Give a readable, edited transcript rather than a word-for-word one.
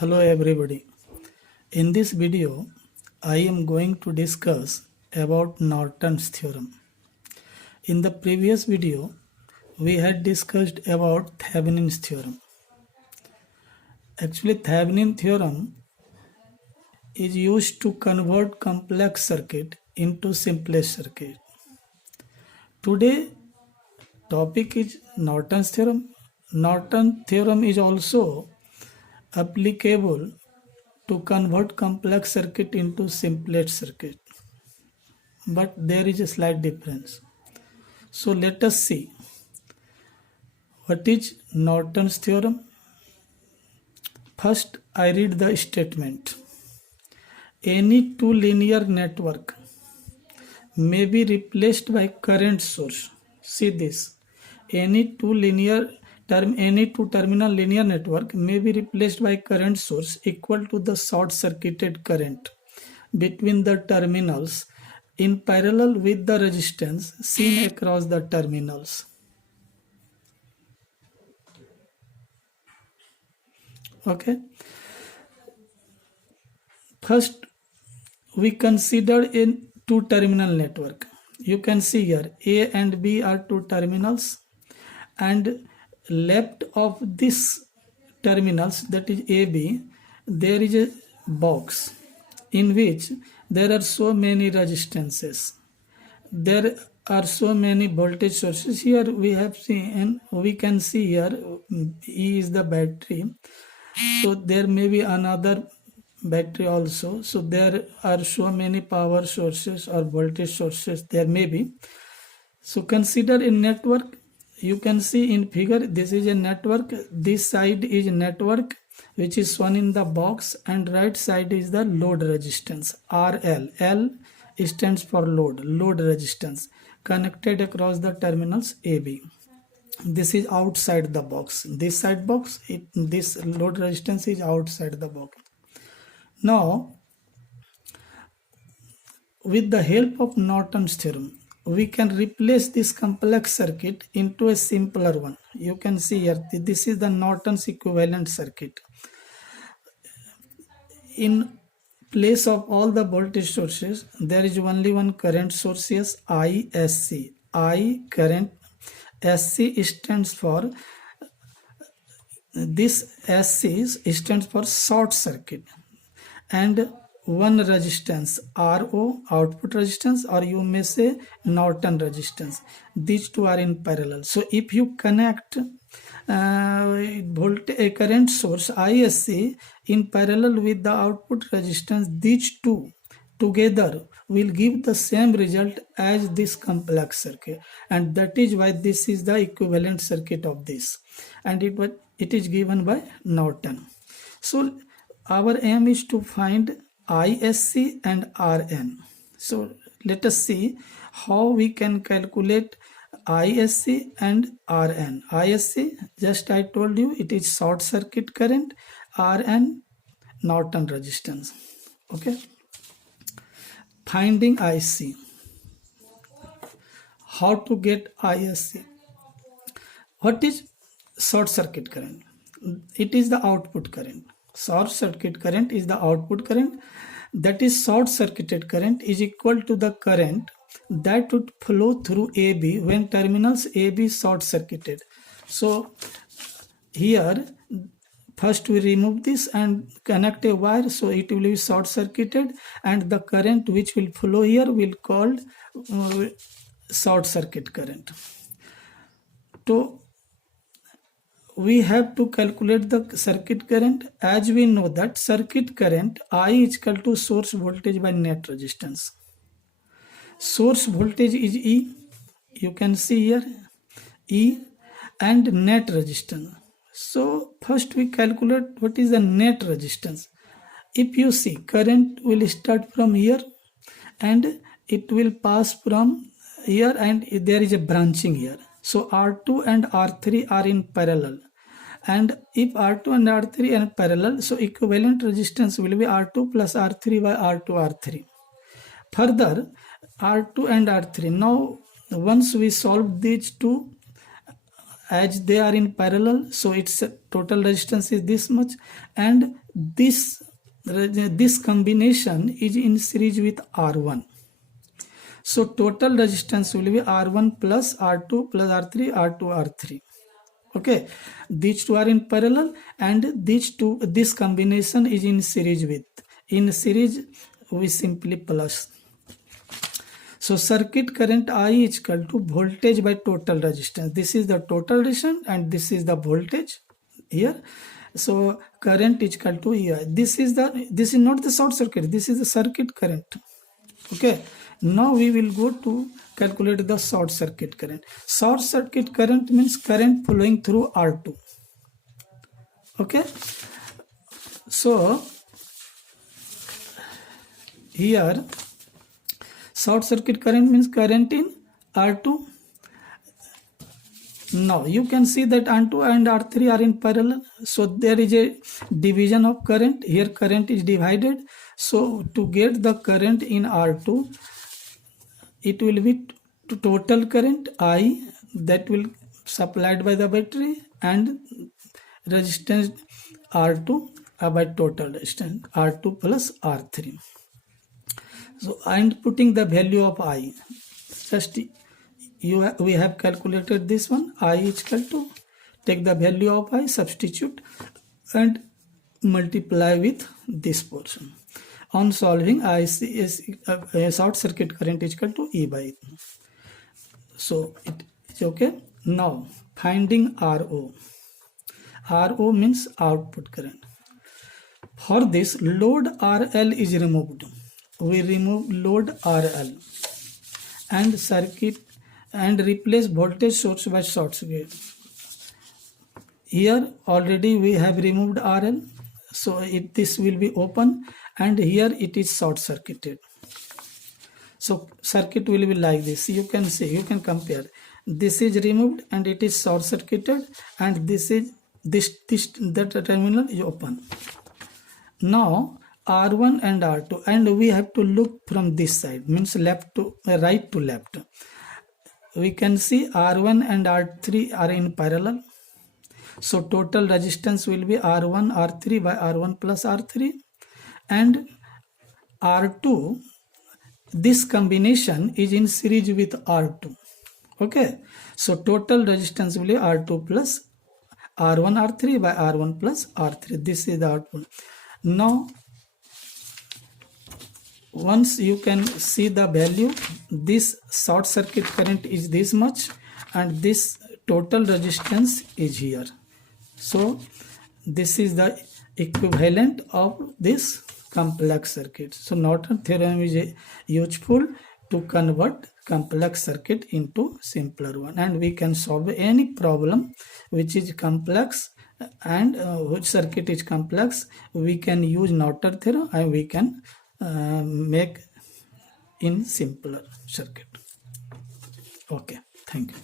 Hello everybody. In this video, I am going to discuss about Norton's theorem. In the previous video, we had discussed about Thevenin's theorem. Actually, Thevenin theorem is used to convert complex circuit into simplest circuit. Today, topic is Norton's theorem. Norton theorem is also applicable to convert complex circuit into simplest circuit, but there is a slight difference. So let us see what is Norton's theorem. First, I read the statement. Any two linear network may be replaced by current source. See this. Any two terminal linear network may be replaced by current source equal to the short circuited current between the terminals in parallel with the resistance seen across the terminals. Okay. First, we consider a two terminal network. You can see here A and B are two terminals, and left of this terminals, that is AB, there is a box in which there are so many resistances. There are so many voltage sources. Here we have seen, and we can see here E is the battery. So there may be another battery also. So there are so many power sources or voltage sources there may be. So consider a network. You can see in figure, this is a network. This side is network which is shown in the box, and right side is the load resistance RL. L stands for load resistance connected across the terminals AB. This is outside the box. This side box, this load resistance is outside the box. Now, with the help of Norton's theorem, we can replace this complex circuit into a simpler one. You can see here, this is the Norton's equivalent circuit. In place of all the voltage sources, there is only one current source, yes, ISC. I current, SC stands for, this SC stands for short circuit, and one resistance RO, output resistance, or you may say Norton resistance. These two are in parallel. So if you connect a current source ISC in parallel with the output resistance, these two together will give the same result as this complex circuit, and that is why this is the equivalent circuit of this, and it is given by Norton. So our aim is to find ISC and RN. So let us see how we can calculate ISC and RN. ISC, just I told you, it is short circuit current. RN, Norton resistance. Okay. Finding IC. How to get ISC? What is short circuit current? It is the output current. Short circuit current is the output current. That is, short circuited current is equal to the current that would flow through AB when terminals AB short circuited. So here first we remove this and connect a wire, so it will be short circuited, and the current which will flow here will called short circuit current. So we have to calculate the circuit current. As we know that circuit current I is equal to source voltage by net resistance. Source voltage is E, you can see here E, and net resistance. So first we calculate what is the net resistance. If you see, current will start from here and it will pass from here, and there is a branching here. So R2 and R3 are in parallel, and if R2 and R3 are parallel, so equivalent resistance will be R2 plus R3 by R2 R3. Further, R2 and R3, now once we solve these two as they are in parallel, so its total resistance is this much, and this combination is in series with R1. So total resistance will be R1 plus R2 plus R3, R2, R3. Okay, these two are in parallel, and this combination is in series with. In series, we simply plus. So circuit current I is equal to voltage by total resistance. This is the total resistance and this is the voltage here. So current is equal to EI. This is not the short circuit. This is the circuit current. Okay. Now we will go to calculate the short circuit current. Short circuit current means current flowing through R2. Okay. So here short circuit current means current in R2. Now you can see that R2 and R3 are in parallel. So there is a division of current. Here current is divided. So to get the current in R2, it will be total current I that will supplied by the battery and resistance R2 by total resistance R2 plus R3. So I am putting the value of I. Just we have calculated this one. I is equal to, take the value of I, substitute and multiply with this portion. On solving, I see is short circuit current is equal to E by. So it is okay. Now finding RO. RO means output current. For this, load RL is removed. We remove load RL and circuit and replace voltage source by short circuit. Here already we have removed RL, so this will be open, and here it is short circuited. So circuit will be like this. You can see, you can compare. This is removed and it is short circuited, and this is that terminal is open. Now R1 and R2, and we have to look from this side, means left to right to left. We can see R1 and R3 are in parallel. So total resistance will be R1 R3 by R1 plus R3, and R2, this combination is in series with R2. Okay, so total resistance will be R2 plus R1 R3 by R1 plus R3. This is the output. Now once you can see the value, this short circuit current is this much and this total resistance is here. So this is the equivalent of this complex circuit. So Norton theorem is useful to convert complex circuit into simpler one, and we can solve any problem which is complex and which circuit is complex. We can use Norton theorem and we can make in simpler circuit. Okay, thank you.